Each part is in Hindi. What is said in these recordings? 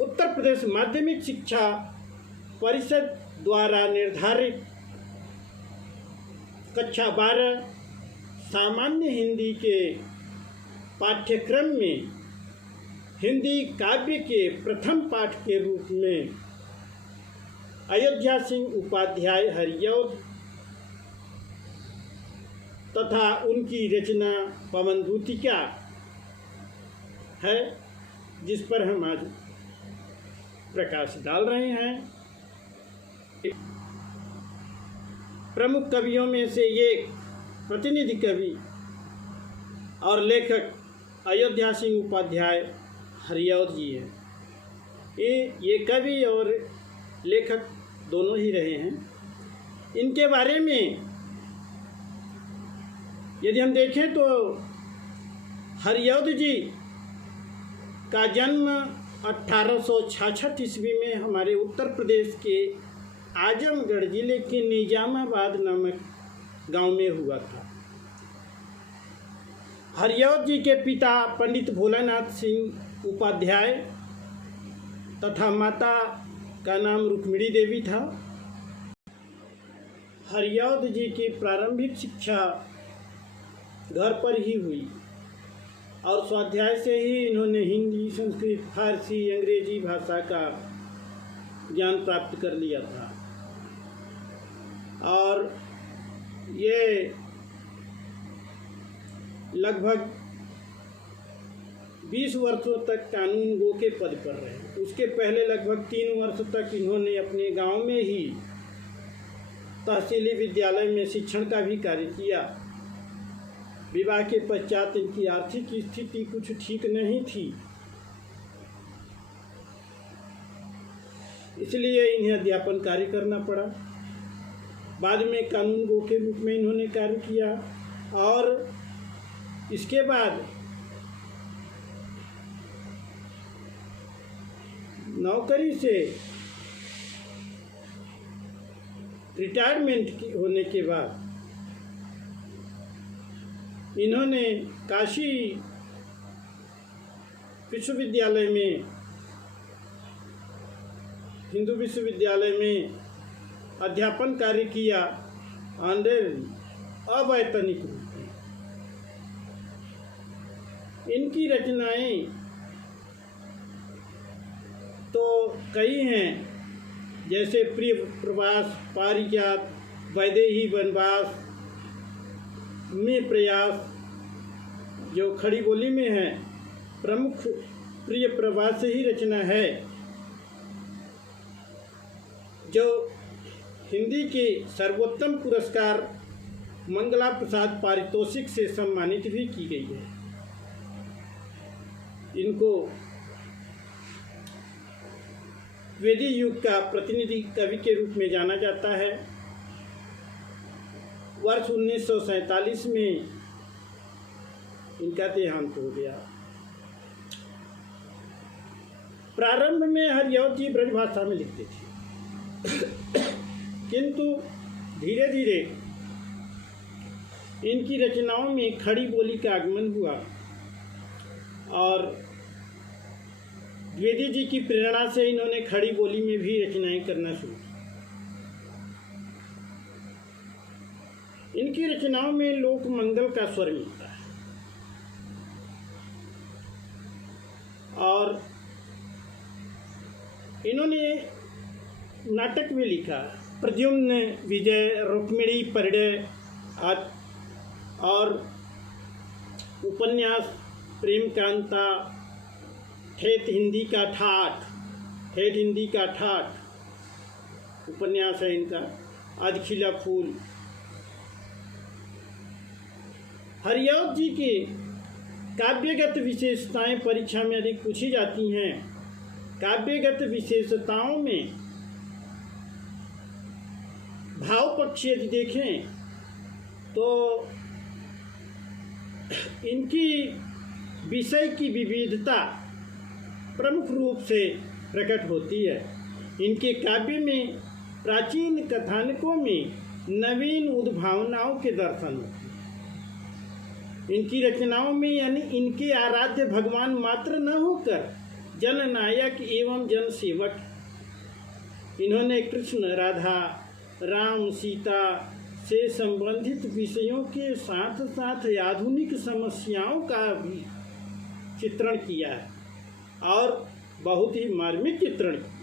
उत्तर प्रदेश माध्यमिक शिक्षा परिषद द्वारा निर्धारित कक्षा 12 सामान्य हिंदी के पाठ्यक्रम में हिंदी काव्य के प्रथम पाठ के रूप में अयोध्या सिंह उपाध्याय हरिऔध तथा उनकी रचना पवन दूतिका है, जिस पर हम आज प्रकाश डाल रहे हैं। प्रमुख कवियों में से एक प्रतिनिधि कवि और लेखक अयोध्या सिंह उपाध्याय हरिऔध जी हैं। ये कवि और लेखक दोनों ही रहे हैं। इनके बारे में यदि हम देखें तो हरिऔध जी का जन्म 1866 ईस्वी में हमारे उत्तर प्रदेश के आजमगढ़ जिले के निजामाबाद नामक गांव में हुआ था। हरिऔध जी के पिता पंडित भोलानाथ सिंह उपाध्याय तथा माता का नाम रुक्मिणी देवी था। हरिऔध जी की प्रारंभिक शिक्षा घर पर ही हुई और स्वाध्याय से ही इन्होंने हिंदी, संस्कृत, फारसी, अंग्रेजी भाषा का ज्ञान प्राप्त कर लिया था और ये लगभग 20 वर्षों तक कानून गो के पद पर रहे। उसके पहले लगभग 3 वर्ष तक इन्होंने अपने गांव में ही तहसीली विद्यालय में शिक्षण का भी कार्य किया। विवाह के पश्चात इनकी आर्थिक स्थिति कुछ ठीक नहीं थी, इसलिए इन्हें अध्यापन कार्य करना पड़ा। बाद में कानून गो के रूप में इन्होंने कार्य किया और इसके बाद नौकरी से रिटायरमेंट होने के बाद इन्होंने काशी विश्वविद्यालय में, हिंदू विश्वविद्यालय में अध्यापन कार्य किया अवैतनिक रूप में। इनकी रचनाएं तो कई हैं, जैसे प्रिय प्रवास, पारिजात, वैदेही वनवास में प्रयास जो खड़ी बोली में है। प्रमुख प्रिय प्रवास ही रचना है जो हिंदी के सर्वोत्तम पुरस्कार मंगला प्रसाद पारितोषिक से सम्मानित भी की गई है। इनको वेदी युग का प्रतिनिधि कवि के रूप में जाना जाता है। वर्ष 1947 में इनका देहांत हो गया। प्रारंभ में हरिऔध जी ब्रजभाषा में लिखते थे, किंतु धीरे धीरे इनकी रचनाओं में खड़ी बोली का आगमन हुआ और द्विवेदी जी की प्रेरणा से इन्होंने खड़ी बोली में भी रचनाएं करना शुरू की। इनकी रचनाओं में लोक मंगल का स्वर मिलता है और इन्होंने नाटक भी लिखा, प्रद्युम्न, विजय, रुक्मिणी, परिणय और उपन्यास प्रेम कांता, ठेठ हिंदी का ठाठ उपन्यास है इनका, आज खिला फूल। हरिऔध जी की काव्यगत विशेषताएं परीक्षा में अधिक पूछी जाती हैं। काव्यगत विशेषताओं में भाव पक्ष यदि देखें तो इनकी विषय की विविधता प्रमुख रूप से प्रकट होती है। इनके काव्य में प्राचीन कथानकों में नवीन उद्भावनाओं के दर्शन होते हैं। इनकी रचनाओं में यानी इनके आराध्य भगवान मात्र न होकर जननायक एवं जनसेवक। इन्होंने कृष्ण, राधा, राम, सीता से संबंधित विषयों के साथ साथ आधुनिक समस्याओं का भी चित्रण किया है और बहुत ही मार्मिक चित्रण किया।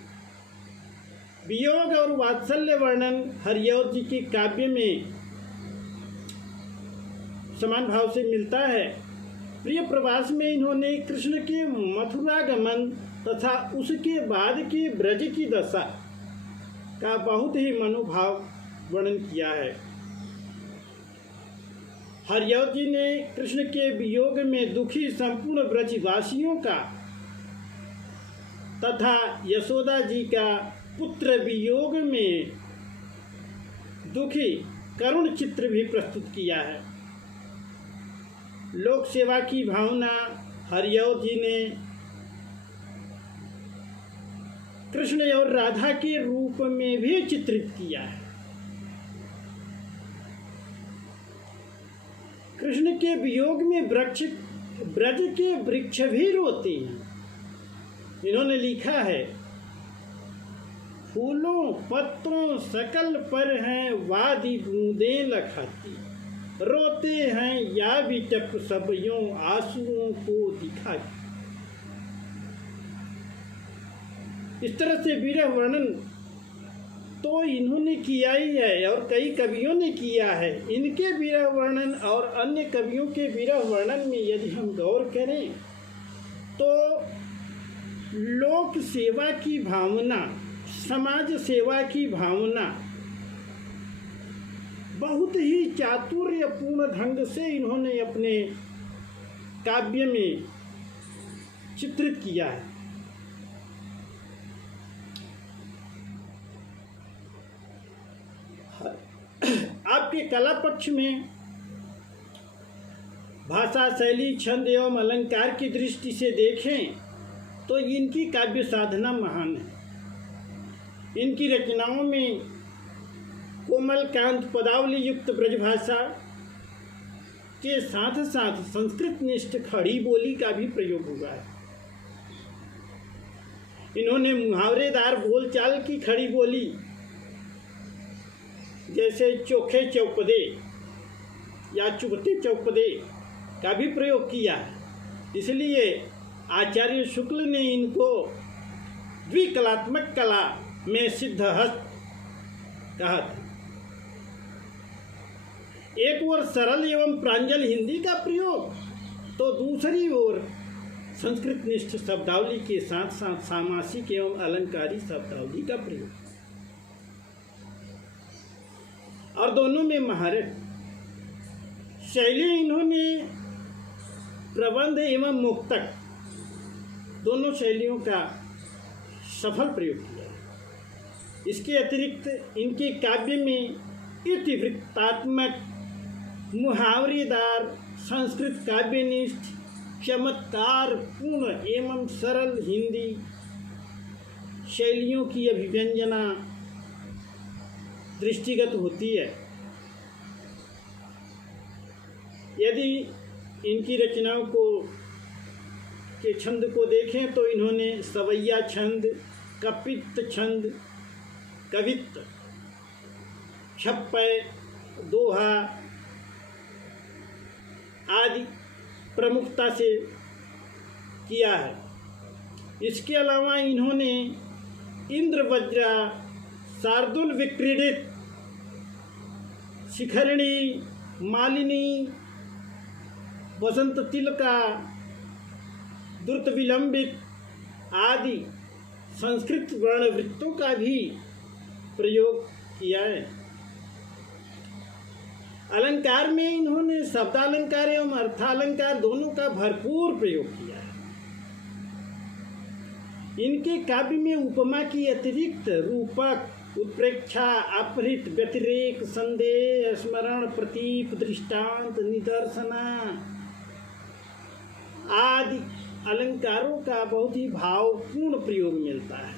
वियोग और वात्सल्य वर्णन हरिऔध जी के काव्य में समान भाव से मिलता है। प्रिय प्रवास में इन्होंने कृष्ण के मथुरागमन तथा उसके बाद के ब्रज की दशा का बहुत ही मनोभाव वर्णन किया है। हरिऔध जी ने कृष्ण के वियोग में दुखी संपूर्ण ब्रजवासियों का तथा यशोदा जी का पुत्र वियोग में दुखी करुण चित्र भी प्रस्तुत किया है। लोक सेवा की भावना हरिऔध जी ने कृष्ण और राधा के रूप में भी चित्रित किया है। कृष्ण के वियोग में ब्रज के वृक्ष भी रोते हैं। इन्होंने लिखा है, फूलों पत्रों सकल पर हैं वादी बूंदें लखाती, रोते हैं या विटप सब यूं आंसुओं को दिखाती। इस तरह से विरह वर्णन तो इन्होंने किया ही है और कई कवियों ने किया है। इनके विरह वर्णन और अन्य कवियों के विरह वर्णन में यदि हम गौर करें तो लोक सेवा की भावना, समाज सेवा की भावना बहुत ही चातुर्यपूर्ण ढंग से इन्होंने अपने काव्य में चित्रित किया है। आपके कला पक्ष में भाषा, शैली, छंद एवं अलंकार की दृष्टि से देखें तो इनकी काव्य साधना महान है। इनकी रचनाओं में कोमल कांत पदावली युक्त ब्रजभाषा के साथ साथ संस्कृत निष्ठ खड़ी बोली का भी प्रयोग हुआ है। इन्होंने मुहावरेदार बोलचाल की खड़ी बोली जैसे चोखे चौपदे या चुभते चौपदे का भी प्रयोग किया है। इसलिए आचार्य शुक्ल ने इनको द्विकलात्मक कला में सिद्धहस्त कहा था। एक ओर सरल एवं प्रांजल हिंदी का प्रयोग तो दूसरी ओर संस्कृत निष्ठ शब्दावली के साथ साथ सामासिक एवं अलंकारी शब्दावली का प्रयोग और दोनों में महारत। शैली इन्होंने प्रबंध एवं मुक्तक दोनों शैलियों का सफल प्रयोग किया है। इसके अतिरिक्त इनके काव्य में इतिवृत्तात्मक, मुहावरेदार, संस्कृत काव्यनिष्ठ, चमत्कार पूर्ण एवं सरल हिंदी शैलियों की अभिव्यंजना दृष्टिगत होती है। यदि इनकी रचनाओं के छंद को देखें तो इन्होंने सवैया छंद, कपित्त छंद, कवित्त, छप्पय, दोहा आदि प्रमुखता से किया है। इसके अलावा इन्होंने इंद्रवज्रा, शार्दुल विक्रीडित, शिखरिणी, मालिनी, वसंत तिलका, द्रुत विलंबित आदि संस्कृत वर्णवृत्तों का भी प्रयोग किया है। अलंकार में इन्होंने शब्दालंकार एवं अर्थालंकार दोनों का भरपूर प्रयोग किया है। इनके काव्य में उपमा की अतिरिक्त रूपक, उत्प्रेक्षा, अपहृत, व्यतिरेक, संदेह, स्मरण, प्रतीक, दृष्टांत, निदर्शना आदि अलंकारों का बहुत ही भावपूर्ण प्रयोग मिलता है।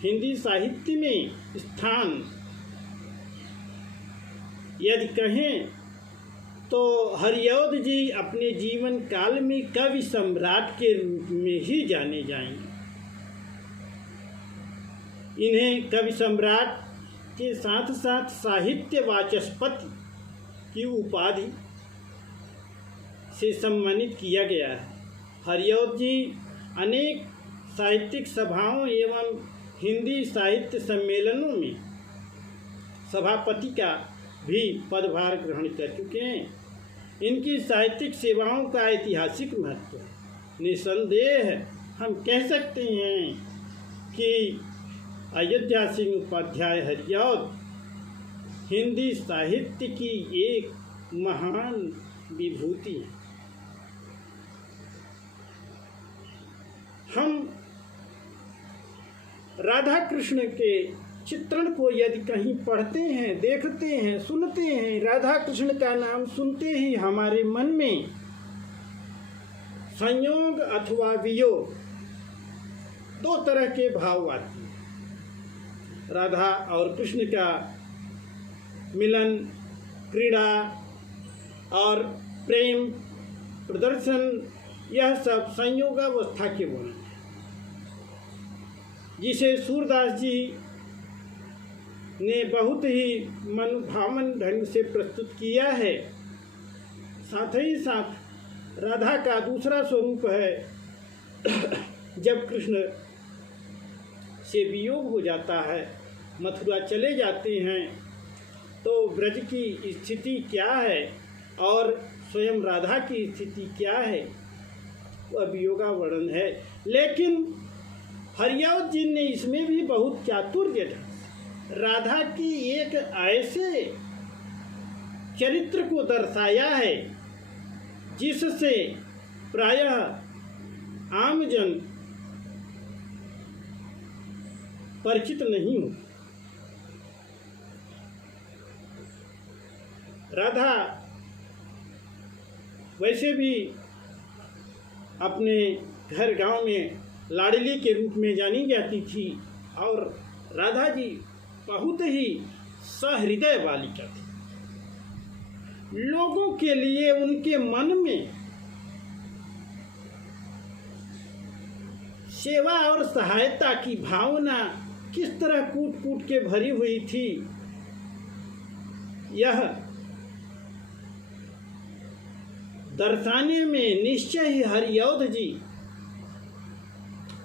हिंदी साहित्य में स्थान यदि कहें तो हरिऔध जी अपने जीवन काल में कवि सम्राट के रूप में ही जाने जाएंगे। इन्हें कवि सम्राट के साथ साथ साहित्य वाचस्पति की उपाधि से सम्मानित किया गया है। हरिऔध जी अनेक साहित्यिक सभाओं एवं हिंदी साहित्य सम्मेलनों में सभापति का भी पदभार ग्रहण कर चुके हैं। इनकी साहित्यिक सेवाओं का ऐतिहासिक महत्व है। निसंदेह हम कह सकते हैं कि अयोध्या सिंह उपाध्याय हरिऔध हिंदी साहित्य की एक महान विभूति है। हम राधा कृष्ण के चित्रण को यदि कहीं पढ़ते हैं, देखते हैं, सुनते हैं, राधा कृष्ण का नाम सुनते ही हमारे मन में संयोग अथवा वियोग दो तरह के भाव आते हैं। राधा और कृष्ण का मिलन, क्रीड़ा और प्रेम प्रदर्शन, यह सब संयोगावस्था के वर्णन है, जिसे सूरदास जी ने बहुत ही मनभावन ढंग से प्रस्तुत किया है। साथ ही साथ राधा का दूसरा स्वरूप है जब कृष्ण से वियोग हो जाता है, मथुरा चले जाते हैं, तो ब्रज की स्थिति क्या है और स्वयं राधा की स्थिति क्या है, वह वियोगा वर्णन है। लेकिन हरिऔध जी ने इसमें भी बहुत चातुर्य राधा की एक ऐसे चरित्र को दर्शाया है जिससे प्रायः आमजन परिचित नहीं हो। राधा वैसे भी अपने घर गांव में लाडली के रूप में जानी जाती थी और राधा जी बहुत ही सहृदय बालिका थी। लोगों के लिए उनके मन में सेवा और सहायता की भावना किस तरह कूट कूट के भरी हुई थी, यह दर्शाने में निश्चय ही हरिऔध जी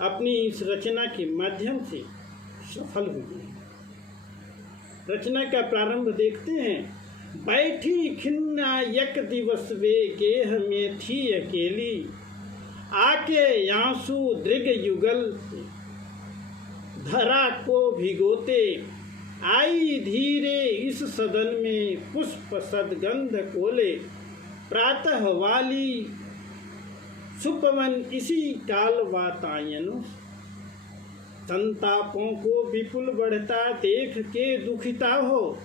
अपनी इस रचना के माध्यम से सफल हुए। रचना का प्रारंभ देखते हैं। बैठी खिन्ना एक दिवस वे गेह में थी अकेली, आके आंसू दृग युगल धरा को भिगोते, आई धीरे इस सदन में पुष्प सदगंध कोले, प्रातः वाली सुपवन इसी काल वातायनो, संतापों को विपुल बढ़ता देख के दुखिता हो,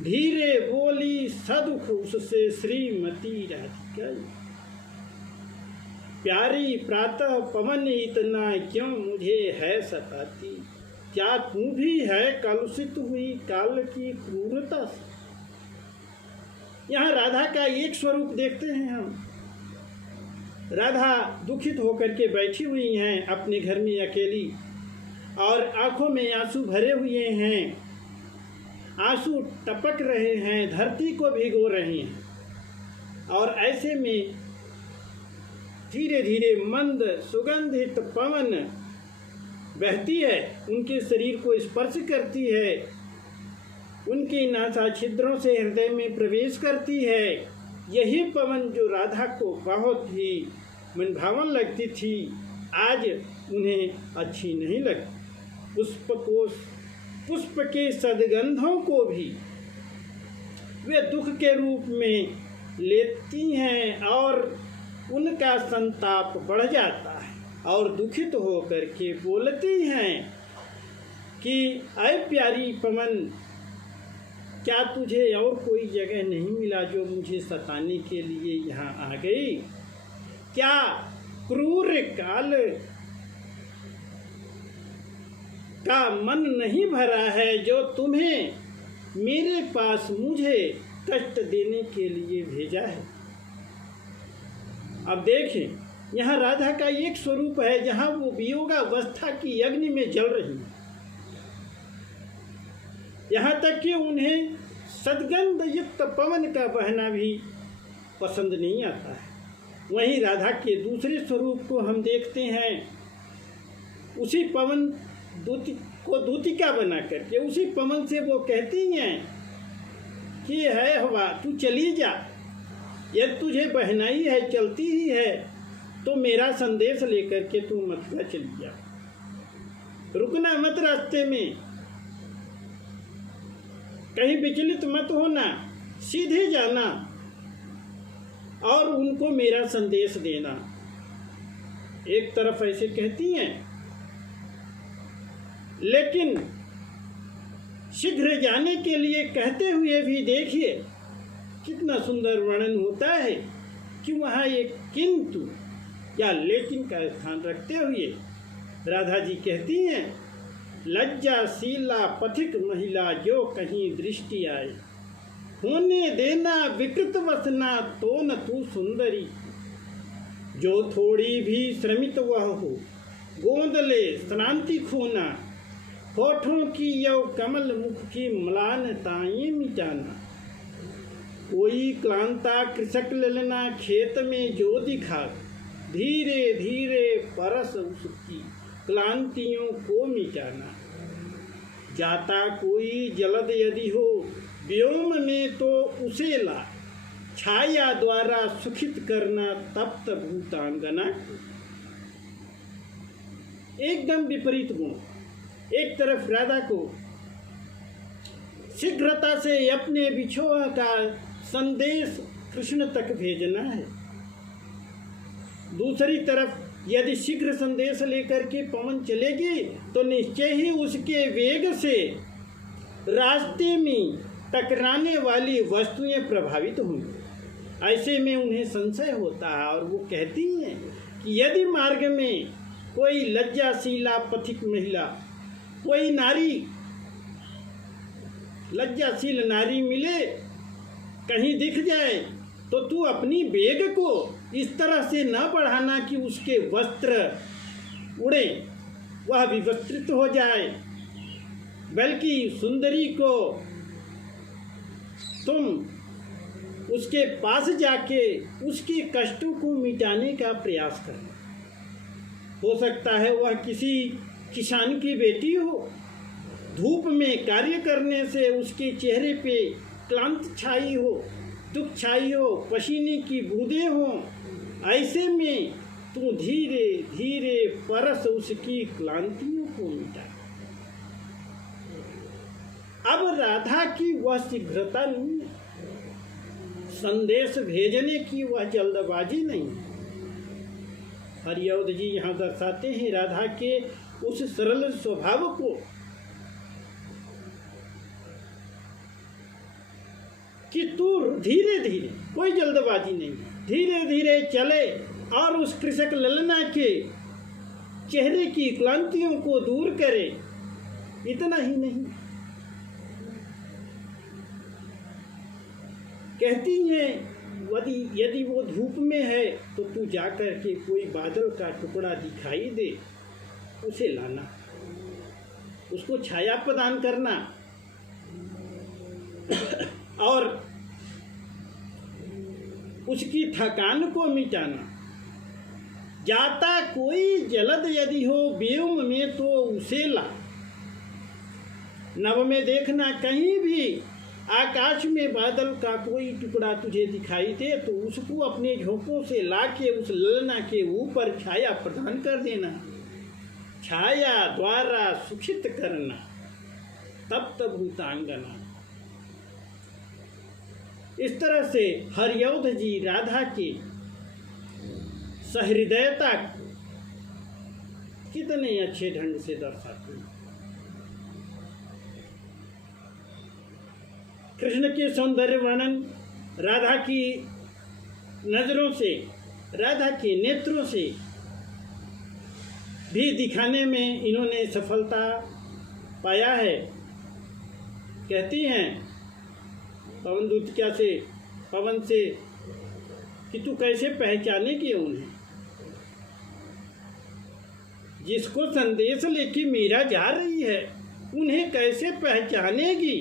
धीरे बोली सदुख उससे श्रीमती राधिका, प्यारी प्रातः पवन इतना क्यों मुझे है सताती, क्या तू भी है कलुषित हुई काल की क्रूरता से। यहाँ राधा का एक स्वरूप देखते हैं हम। राधा दुखित होकर के बैठी हुई हैं अपने घर में अकेली और आंखों में आंसू भरे हुए हैं, आंसू टपक रहे हैं, धरती को भिगो रहे हैं और ऐसे में धीरे धीरे मंद सुगंधित पवन बहती है, उनके शरीर को स्पर्श करती है, उनकी नासा छिद्रों से हृदय में प्रवेश करती है। यही पवन जो राधा को बहुत ही मनभावन लगती थी, आज उन्हें अच्छी नहीं लगती। पुष्प के सदगंधों को भी वे दुख के रूप में लेती हैं और उनका संताप बढ़ जाता है और दुखित होकर के बोलती हैं कि ऐ प्यारी पवन, क्या तुझे और कोई जगह नहीं मिला जो मुझे सताने के लिए यहाँ आ गई? क्या क्रूर काल का मन नहीं भरा है जो तुम्हें मेरे पास मुझे कष्ट देने के लिए भेजा है। अब देखें, यहाँ राधा का एक स्वरूप है जहाँ वो वियोगावस्था की अग्नि में जल रही है, यहाँ तक कि उन्हें सद्गंध युक्त पवन का बहना भी पसंद नहीं आता है। वहीं राधा के दूसरे स्वरूप को हम देखते हैं, उसी पवन को दूतिका बना करके उसी पवन से वो कहती हैं कि है हवा तू चली जा, यदि तुझे बहनाई है चलती ही है तो मेरा संदेश लेकर के तू मथुरा चली जा, रुकना मत रास्ते में, कहीं विचलित मत होना, सीधे जाना और उनको मेरा संदेश देना। एक तरफ ऐसे कहती हैं, लेकिन शीघ्र जाने के लिए कहते हुए भी देखिए कितना सुंदर वर्णन होता है कि वहाँ एक किंतु या लेकिन का स्थान रखते हुए राधा जी कहती हैं, लज्जाशीला पथिक महिला जो कहीं दृष्टि आए, होने देना विकृत वसना तो न तू सुंदरी, जो थोड़ी भी श्रमित वह हो गोंद ले श्रांति खोना, होठों की यौ कमल मुख की म्लानताएं मिटाना, कोई क्लांता कृषक ललना खेत में जो दिखा, धीरे धीरे परस उसकी क्लांतियों को मिटाना, जाता कोई जलद यदि हो व्योम में तो उसे ला, छाया द्वारा सुखित करना तप्त भूतांगना। एकदम विपरीत गुण, एक तरफ राधा को शीघ्रता से अपने बिछोह का संदेश कृष्ण तक भेजना है, दूसरी तरफ यदि शीघ्र संदेश लेकर के पवन चलेगी तो निश्चय ही उसके वेग से रास्ते में टकराने वाली वस्तुएं प्रभावित होंगी। ऐसे में उन्हें संशय होता है और वो कहती हैं कि यदि मार्ग में कोई लज्जाशीला पथिक महिला, कोई नारी, लज्जाशील नारी मिले, कहीं दिख जाए तो तू अपनी बेग को इस तरह से न बढ़ाना कि उसके वस्त्र उड़े, वह विवस्त्रित हो जाए, बल्कि सुंदरी को तुम उसके पास जाके उसके कष्टों को मिटाने का प्रयास करो। हो सकता है वह किसी किसान की बेटी हो, धूप में कार्य करने से उसके चेहरे पे क्लांति छाई हो, दुख छाई हो, पसीने की बूंदें हों, ऐसे में तू धीरे धीरे परस उसकी क्लांतियों को मिटा। अब राधा की वह शीघ्रता नहीं, संदेश भेजने की वह जल्दबाजी नहीं। हरिऔध जी यहाँ दर्शाते हैं राधा के उस सरल स्वभाव को कि तू धीरे धीरे, कोई जल्दबाजी नहीं, धीरे धीरे चले और उस कृषक ललना के चेहरे की क्लांतियों को दूर करे। इतना ही नहीं, कहती हैं यदि वो धूप में है तो तू जाकर के कोई बादल का टुकड़ा दिखाई दे उसे लाना, उसको छाया प्रदान करना और उसकी थकान को मिटाना। जाता कोई जलद यदि हो व्योम में तो उसे ला, नभ में देखना कहीं भी आकाश में बादल का कोई टुकड़ा तुझे दिखाई दे तो उसको अपने झोंकों से लाके उस ललना के ऊपर छाया प्रदान कर देना, छाया द्वारा सुखित करना तप्त भूतांगना। इस तरह से हरिऔध जी राधा की सहृदयता कितने अच्छे ढंग से दर्शाते हैं। कृष्ण के सौंदर्य वर्णन राधा की नजरों से, राधा के नेत्रों से भी दिखाने में इन्होंने सफलता पाया है। कहती हैं पवन दूतिया से, पवन से कि तू कैसे पहचानेगी उन्हें, जिसको संदेश लेके मीरा जा रही है उन्हें कैसे पहचानेगी।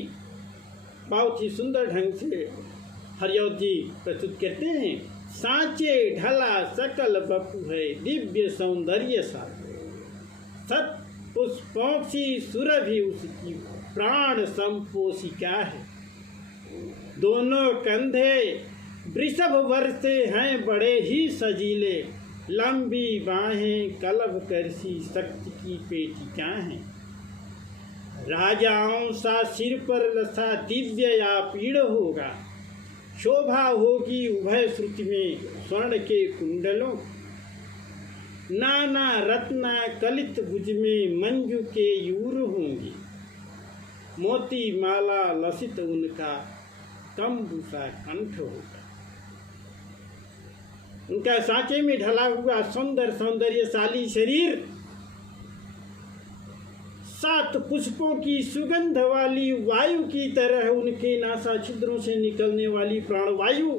बहुत ही सुंदर ढंग से हरिऔध जी प्रस्तुत करते हैं। सांचे ढला सकल बपु है, दिव्य सौंदर्य सा, सत पुष्पों सी सुरभि उसकी, प्राण संपोषिका है। दोनों कंधे वृषभ वर्षे हैं बड़े ही सजीले, लंबी बाहें कलभ करसी शक्ति की पेटिका हैं। राजाओं सा सिर पर लसा दिव्य या पीड़ होगा, शोभा होगी उभय श्रुति में स्वर्ण के कुंडलों। नाना रत्ना कलित भुज में मंजू के यूर होंगी, मोती माला लसित उनका कंबुसा कंठ होगा। उनका सांचे में ढला हुआ सुंदर सौंदर्यशाली शरीर, 7 पुष्पों की सुगंध वाली वायु की तरह उनके नासा छिद्रों से निकलने वाली प्राणवायु,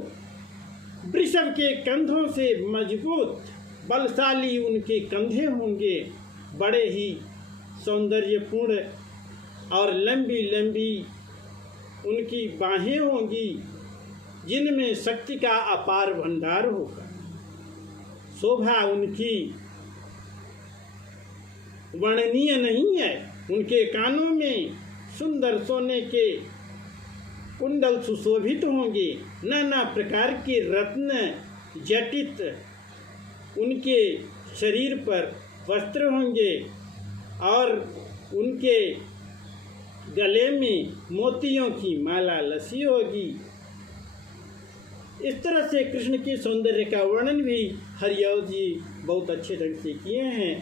वृषभ के कंधों से मजबूत बलशाली उनके कंधे होंगे, बड़े ही सौंदर्यपूर्ण और लंबी लंबी उनकी बाहें होंगी, जिनमें शक्ति का अपार भंडार होगा। शोभा उनकी वर्णनीय नहीं है। उनके कानों में सुंदर सोने के कुंडल सुशोभित होंगे, नाना प्रकार के रत्न जटित उनके शरीर पर वस्त्र होंगे और उनके गले में मोतियों की माला लसी होगी। इस तरह से कृष्ण के सौंदर्य का वर्णन भी हरिऔध जी बहुत अच्छे ढंग से किए हैं।